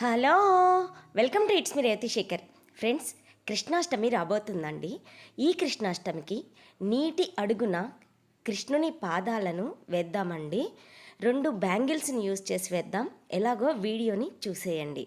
Hello welcome to it's me Revathi Shekar. Friends Krishnashtami రాబోతుందండి. ఈ కృష్ణాష్టమికి నీటి అడుగున కృష్ణుని పాదాలను వేద్దామండి. రెండు బ్యాంగిల్స్ని యూజ్ చేసి వేద్దాం. ఎలాగో వీడియోని చూసేయండి.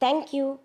Thank you.